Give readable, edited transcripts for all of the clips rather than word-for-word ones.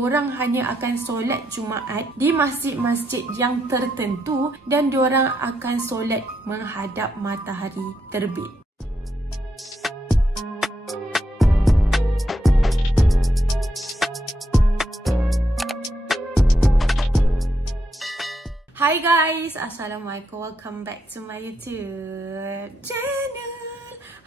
diorang hanya akan solat Jumaat di masjid-masjid yang tertentu dan diorang akan solat menghadap matahari terbit. Hi guys, Assalamualaikum, welcome back to my YouTube channel.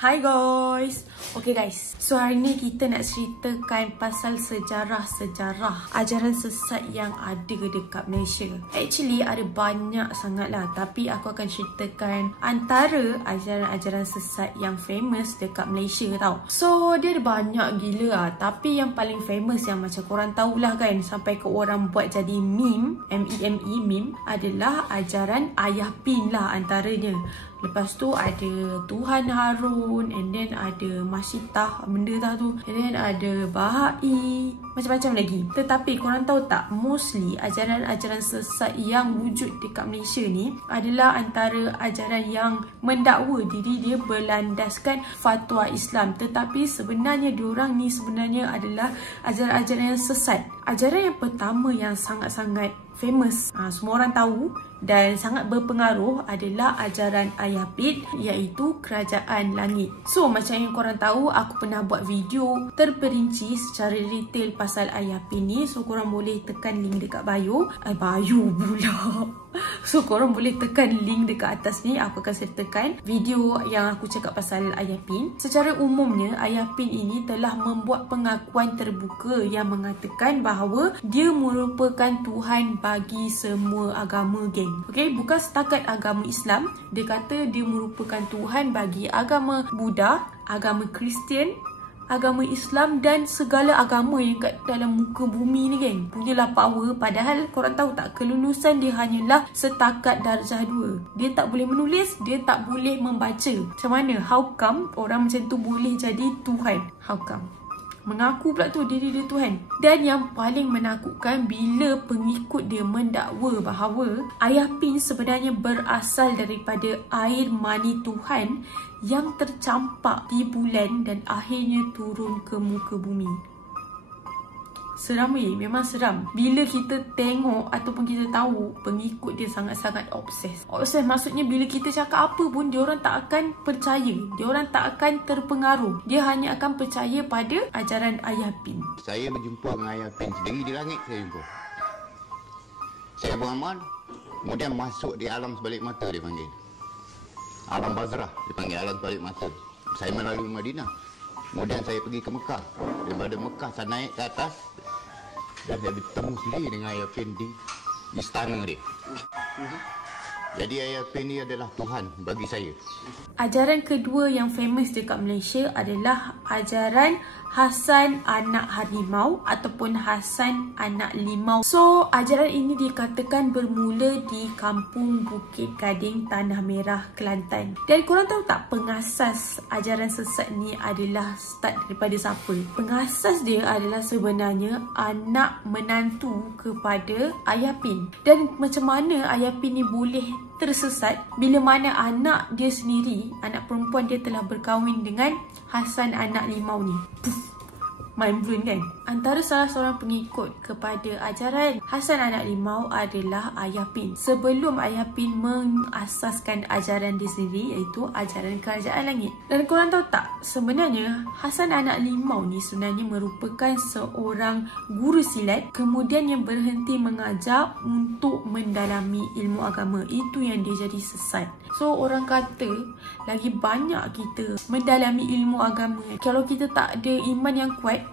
Hi guys. Okay guys, so hari ni kita nak ceritakan pasal sejarah-sejarah ajaran sesat yang ada dekat Malaysia. Actually ada banyak sangat lah, tapi aku akan ceritakan antara ajaran-ajaran sesat yang famous dekat Malaysia tau. So dia ada banyak gila lah, tapi yang paling famous yang macam korang tahulah kan, sampai ke orang buat jadi meme, M-E-M-E, meme, adalah ajaran Ayah Pin lah antaranya. Lepas tu ada Tuhan Harun, and then ada Masyitah, benda dah tu, and then ada Bahai, macam-macam lagi. Tetapi korang tahu tak, mostly ajaran-ajaran sesat yang wujud dekat Malaysia ni adalah antara ajaran yang mendakwa diri dia berlandaskan fatwa Islam. Tetapi sebenarnya diorang ni sebenarnya adalah ajaran-ajaran yang sesat. Ajaran yang pertama yang sangat-sangat famous, semua orang tahu dan sangat berpengaruh adalah ajaran Ayah Pin, iaitu Kerajaan Langit. So macam yang korang tahu, aku pernah buat video terperinci secara detail pasal Ayah Pin ni. So korang boleh tekan link dekat bio. Bio pula. So korang boleh tekan link dekat atas ni, aku akan sertakan video yang aku cakap pasal Ayah Pin. Secara umumnya Ayah Pin ini telah membuat pengakuan terbuka yang mengatakan bahawa dia merupakan Tuhan bagi semua agama, geng. Okay, bukan setakat agama Islam. Dia kata dia merupakan Tuhan bagi agama Buddha, agama Kristian, agama Islam dan segala agama yang kat dalam muka bumi ni, geng. Punyalah power. Padahal korang tahu tak, kelulusan dia hanyalah setakat darjah 2. Dia tak boleh menulis, dia tak boleh membaca. Macam mana? How come orang macam tu boleh jadi Tuhan? How come? Mengaku pula tu diri dia Tuhan. Dan yang paling menakutkan, bila pengikut dia mendakwa bahawa Ayah Pin sebenarnya berasal daripada air mani Tuhan yang tercampak di bulan dan akhirnya turun ke muka bumi. Seram weh, memang seram. Bila kita tengok ataupun kita tahu pengikut dia sangat-sangat obses. Obses maksudnya bila kita cakap apa pun, diorang tak akan percaya. Diorang tak akan terpengaruh. Dia hanya akan percaya pada ajaran Ayah Pin. Saya berjumpa dengan Ayah Pin sendiri di langit, saya jumpa. Saya beramal, kemudian masuk di alam sebalik mata, dia panggil. Alam Bazrah, dia panggil alam sebalik mata. Saya melalui Madinah. Kemudian saya pergi ke Mekah. Daripada Mekah saya naik ke atas dan saya bertemu sendiri dengan Ayah Pin di istana dia. Jadi Ayah Pin ni adalah Tuhan bagi saya. Ajaran kedua yang famous dekat Malaysia adalah ajaran Hasan Anak Harimau ataupun Hasan Anak Limau. So ajaran ini dikatakan bermula di kampung Bukit Gading, Tanah Merah, Kelantan. Dan korang tahu tak, pengasas ajaran sesat ni adalah start daripada siapa? Pengasas dia adalah sebenarnya anak menantu kepada Ayah Pin. Dan macam mana Ayah Pin ni boleh tersesat bila mana anak dia sendiri, anak perempuan dia, telah berkahwin dengan Hasan Anak Limau ni. Mind blown kan? Antara salah seorang pengikut kepada ajaran Hasan Anak Limau adalah Ayah Pin. Sebelum Ayah Pin mengasaskan ajaran dia sendiri, iaitu ajaran Kerajaan Langit. Dan korang tahu tak, sebenarnya Hasan Anak Limau ni sebenarnya merupakan seorang guru silat, kemudian yang berhenti mengajar untuk mendalami ilmu agama. Itu yang dia jadi sesat. So orang kata lagi banyak kita mendalami ilmu agama, kalau kita tak ada iman yang kuat,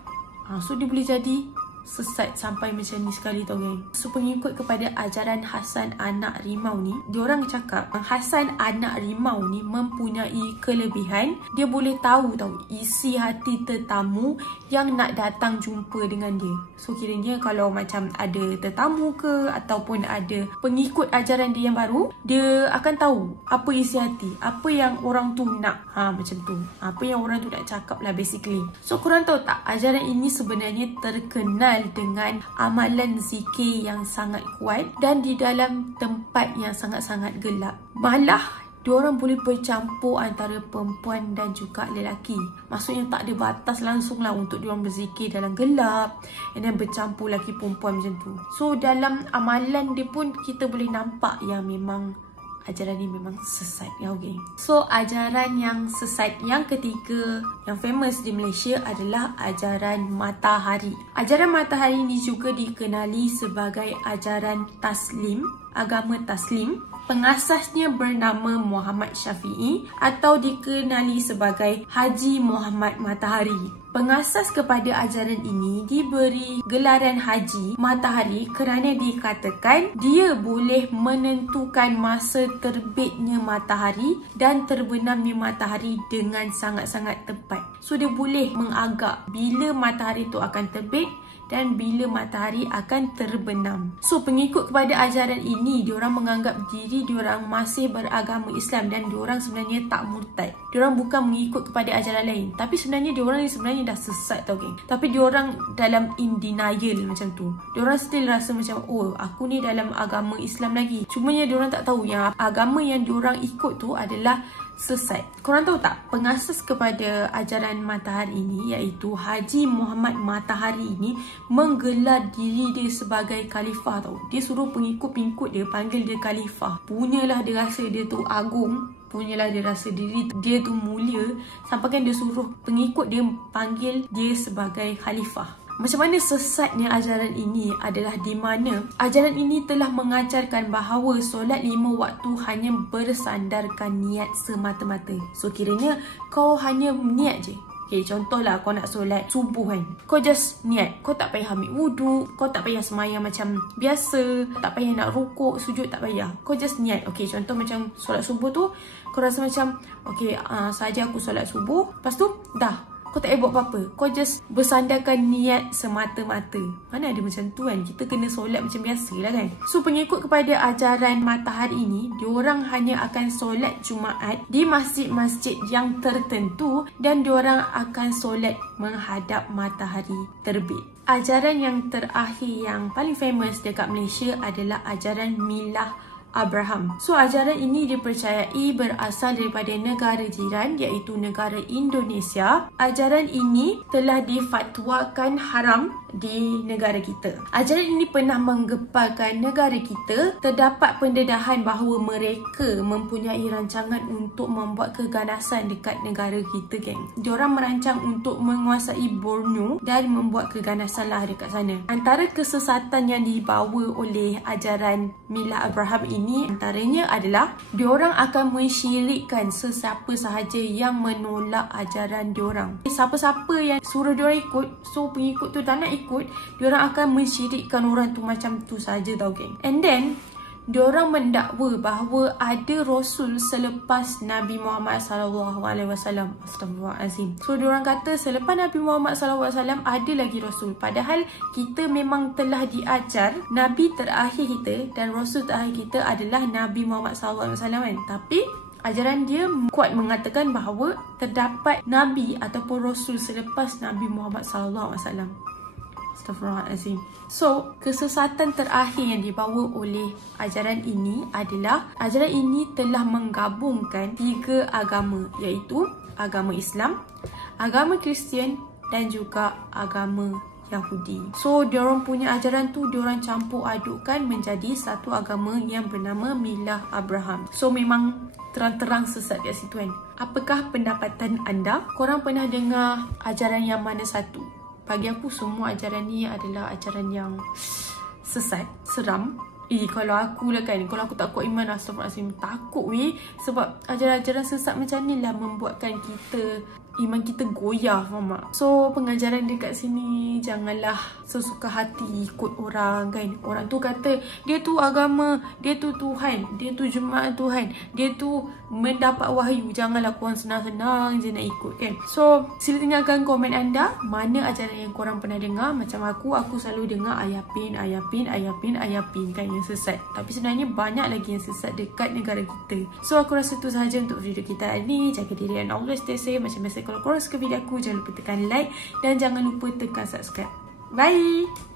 so dia boleh jadi sesat sampai macam ni sekali tau geng. So pengikut kepada ajaran Hasan Anak Rimau ni, diorang cakap Hasan Anak Rimau ni mempunyai kelebihan. Dia boleh tahu tau isi hati tetamu yang nak datang jumpa dengan dia. So kiranya kalau macam ada tetamu ke ataupun ada pengikut ajaran dia yang baru, dia akan tahu apa isi hati, apa yang orang tu nak. Macam tu, apa yang orang tu nak cakap lah basically. So korang tahu tak, ajaran ini sebenarnya terkenal dengan amalan zikir yang sangat kuat dan di dalam tempat yang sangat-sangat gelap. Malah diorang boleh bercampur antara perempuan dan juga lelaki. Maksudnya tak ada batas langsung lah untuk diorang berzikir dalam gelap and then bercampur lelaki perempuan macam tu. So dalam amalan dia pun kita boleh nampak yang memang ajaran ni memang sesat ya, okay. So ajaran yang sesat yang ketiga yang famous di Malaysia adalah ajaran matahari. Ajaran matahari ni juga dikenali sebagai ajaran Taslim, agama Taslim. Pengasasnya bernama Muhammad Syafi'i atau dikenali sebagai Haji Muhammad Matahari. Pengasas kepada ajaran ini diberi gelaran Haji Matahari kerana dikatakan dia boleh menentukan masa terbitnya matahari dan terbenamnya matahari dengan sangat-sangat tepat. So dia boleh mengagak bila matahari itu akan terbit dan bila matahari akan terbenam. So pengikut kepada ajaran ini, diorang menganggap diri diorang masih beragama Islam dan diorang sebenarnya tak murtad. Diorang bukan mengikut kepada ajaran lain, tapi sebenarnya diorang ni sebenarnya dah sesat tau geng. Tapi diorang dalam in denial macam tu. Diorang still rasa macam, oh aku ni dalam agama Islam lagi. Cumanya diorang tak tahu yang agama yang diorang ikut tu adalah sesat. Korang tahu tak, pengasas kepada ajaran matahari ini iaitu Haji Muhammad Matahari ini menggelar diri dia sebagai khalifah tau. Dia suruh pengikut-pengikut dia panggil dia khalifah. Punyalah dia rasa dia tu agung, punyalah dia rasa diri dia tu mulia, sampai kan dia suruh pengikut dia panggil dia sebagai khalifah. Macam mana sesatnya ajaran ini adalah di mana ajaran ini telah mengajarkan bahawa solat 5 waktu hanya bersandarkan niat semata-mata. So kiranya kau hanya niat je. Okay, contohlah kau nak solat subuh kan, kau just niat. Kau tak payah ambil wuduk, kau tak payah semayang macam biasa, tak payah nak rukuk, sujud, tak payah. Kau just niat. Okay, contoh macam solat subuh tu, kau rasa macam okay, saja aku solat subuh, lepas tu dah, kau tak payah buat apa-apa. Kau just bersandarkan niat semata-mata. Mana ada macam tu kan. Kita kena solat macam biasa lah kan. So pengikut kepada ajaran matahari ini, diorang hanya akan solat Jumaat di masjid-masjid yang tertentu dan diorang akan solat menghadap matahari terbit. Ajaran yang terakhir yang paling famous dekat Malaysia adalah ajaran Milah Abraham. So ajaran ini dipercayai berasal daripada negara jiran iaitu negara Indonesia. Ajaran ini telah difatwakan haram di negara kita. Ajaran ini pernah menggeparkan negara kita. Terdapat pendedahan bahawa mereka mempunyai rancangan untuk membuat keganasan dekat negara kita geng. Diorang merancang untuk menguasai Borneo dan membuat keganasan lah dekat sana. Antara kesesatan yang dibawa oleh ajaran Milah Abraham ini antaranya adalah diorang akan mensyirikkan sesiapa sahaja yang menolak ajaran diorang. Siapa-siapa yang suruh diorang ikut, so pengikut tu tak nak ikut, diorang akan mensyirikkan orang tu macam tu saja tau geng. And then diorang mendakwa bahawa ada Rasul selepas Nabi Muhammad SAW. Astagfirullahalazim. So diorang kata selepas Nabi Muhammad SAW ada lagi Rasul. Padahal kita memang telah diajar Nabi terakhir kita dan Rasul terakhir kita adalah Nabi Muhammad SAW kan. Tapi ajaran dia kuat mengatakan bahawa terdapat Nabi ataupun Rasul selepas Nabi Muhammad SAW. Astagfirullahalazim. So, kesesatan terakhir yang dibawa oleh ajaran ini adalah ajaran ini telah menggabungkan 3 agama iaitu agama Islam, agama Kristian dan juga agama Yahudi. So, diorang punya ajaran tu diorang campur adukkan menjadi satu agama yang bernama Milah Abraham. So, memang terang-terang sesat kat situ kan. Apakah pendapatan anda? Korang pernah dengar ajaran yang mana satu? Bagi aku semua ajaran ni adalah ajaran yang sesat, seram. Kalau aku lah kan, kalau aku tak kuat iman, astagfirullahalazim, takut weh. Sebab ajaran-ajaran sesat macam ni lah membuatkan kita, iman kita goyah, faham tak? So pengajaran dekat sini, janganlah sesuka hati ikut orang kan. Orang tu kata dia tu agama, dia tu Tuhan, dia tu jemaat Tuhan, dia tu mendapat wahyu. Janganlah korang senang-senang je nak ikut kan. So sila tinggalkan komen anda, mana ajaran yang korang pernah dengar. Macam aku selalu dengar ayapin kan yang sesat. Tapi sebenarnya banyak lagi yang sesat dekat negara kita. So aku rasa tu sahaja untuk video kita hari ni. Jaga diri dan Allah, stay safe. Macam biasa, kalau korang suka video aku, jangan lupa tekan like dan jangan lupa tekan subscribe. Bye!